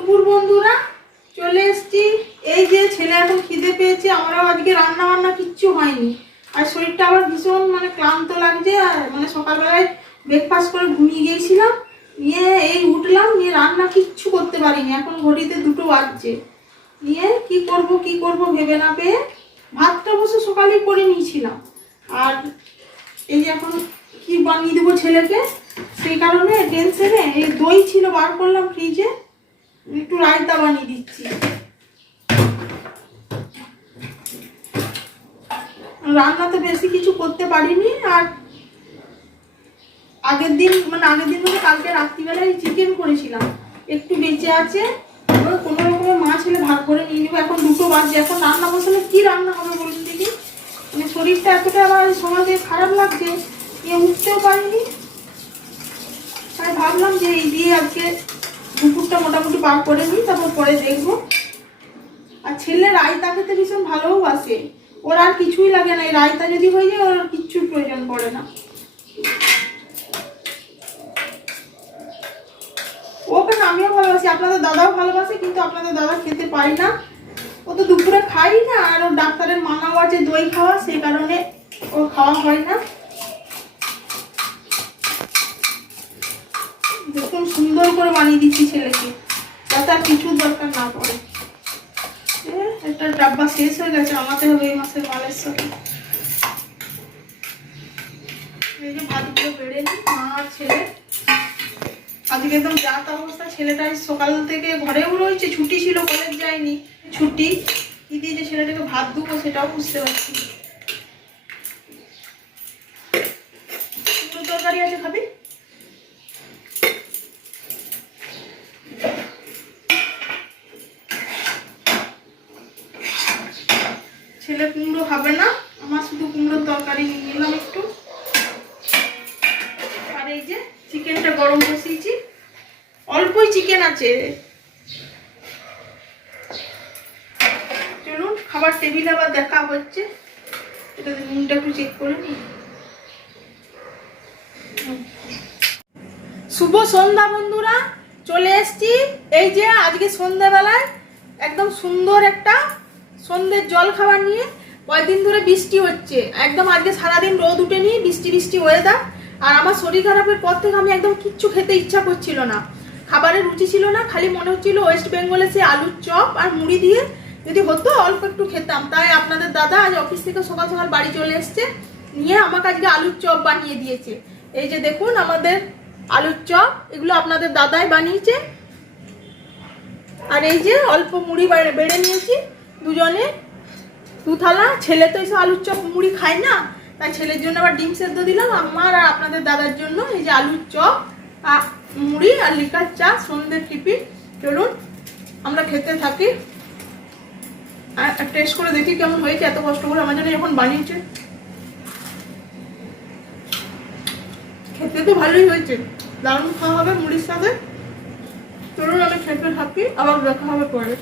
দুপুর বন্ধুরা, চলে এসেছি। এই যে ছেলে এখন খিদে পেয়েছে, আমরাও আজকে রান্না বান্না কিচ্ছু হয়নি। আর শরীরটা আবার ভীষণ মানে ক্লান্ত লাগছে, আর মানে সকালবেলায় ব্রেকফাস্ট করে ঘুমিয়ে গিয়েছিলাম। নিয়ে এই উঠলাম, নিয়ে রান্না কিচ্ছু করতে পারিনি। এখন ঘড়িতে দুটো বাজছে। নিয়ে কি করব কি করব ভেবে না পেয়ে ভাতটা বসে সকালেই করে নিয়েছিলাম। আর এই যে এখন কি বানিয়ে দেবো ছেলেকে, সেই কারণে টেনশনে এই দই ছিল বার করলাম ফ্রিজে একটু রায়তা বানিয়ে দিচ্ছি। রান্না তো বেশি কিছু করতে পারিনি, আর আগের দিন মানে আগের দিন মানে কালকে রাত্রিবেলায় চিকেন করেছিলাম। একটু বেঁচে আছে কোনো রকমের মাছ হলে ভাগ করে নিয়ে নেব। এখন দুটো বাজছে এখন রান্না বসালে কি রান্না হবে বলুন দেখি। মানে শরীরটা এতটা আবার দিয়ে খারাপ লাগছে, নিয়ে উঠতেও পারিনি। তাই ভাবলাম যে এই দিয়ে আজকে মোটামুটি বার করে নিই, তারপর পরে দেখব। আর ছেলে রায়তা খেতে ভীষণ ভালোবাসে। ওর আর কিছুই লাগে না, এই রায়তা যদি হয়ে যায়, ওর আর কিচ্ছুর প্রয়োজন পড়ে না। ওকে আমিও ভালোবাসি। আপনাদের দাদাও ভালোবাসে, কিন্তু আপনাদের দাদা খেতে পারি না। ও তো দুপুরে খাই না, আর ওর ডাক্তারের মানাও আছে দই খাওয়া সেই কারণে ও খাওয়া হয় না দেখুন সুন্দর করে বানিয়ে দিচ্ছি ছেলেকে। যাতে আর কিছু দরকার না পড়ে। একটা ডাব্বা শেষ হয়ে গেছে আমাতে হবে এই মাসের মালের সাথে যে মা ছেলে। আজকে জাত অবস্থা, ছেলেটা সকাল থেকে ঘরেও রয়েছে ছুটি ছিল, কলেজ যায়নি। ছুটি। কি দিয়ে যে ছেলেটাকে ভাত দেবো সেটাও বুঝতে পারছি তরকারি আছে খাবি? ছেলে কুমড়ো হবে না, আমার শুধু কুমড়োর তরকারি নিয়ে নিলাম একটু। আর এই যে চিকেনটা গরম বসিয়েছি। অল্পই চিকেন আছে। চলুন, খাবার টেবিল আবার দেখা হচ্ছে। এটা নুনটা একটু চেক করে নিই। শুভ সন্ধ্যা বন্ধুরা, চলে এসছি। এই যে আজকে সন্ধ্যাবেলায় একদম সুন্দর একটা সন্ধ্যের জল খাবার নিয়ে কয়েকদিন ধরে বৃষ্টি হচ্ছে। একদম আজকে সারাদিন রোদ উঠে নিয়ে বৃষ্টি বৃষ্টি ওয়েদার আর আমার শরীর খারাপের পর থেকে আমি একদম কিচ্ছু খেতে ইচ্ছা করছিল না। খাবারের রুচি ছিল না, খালি মনে হচ্ছিল ওয়েস্ট বেঙ্গলে সে আলুর চপ আর মুড়ি দিয়ে যদি হতো, অল্প একটু খেতাম। তাই আপনাদের দাদা আজ অফিস থেকে সকাল সকাল বাড়ি চলে এসছে, নিয়ে আমাকে আজকে আলুর চপ বানিয়ে দিয়েছে। এই যে দেখুন আমাদের আলুর চপ, এগুলো আপনাদের দাদাই বানিয়েছে। আর এই যে অল্প মুড়ি বেড়ে বেড়ে নিয়েছি। দুজনে? দু থালা? ছেলে তো এসে আলুর চপ, মুড়ি খায় না। তাই ছেলের জন্য আবার ডিম সেদ্ধ দিলাম, আমার আর আপনাদের দাদার জন্য এই যে আলুর চপ আর মুড়ি আর লিকার চা সন্ধ্যের টিফিন চলুন, আমরা খেতে থাকি। আর টেস্ট করে দেখি কেমন হয়েছে, এত কষ্ট করে আমার জন্য এখন বানিয়েছে। খেতে তো ভালোই হয়েছে। দারুণ খাওয়া হবে মুড়ির সাথে। চলুন, আমি খেতে থাকি, আবার দেখা হবে পরে।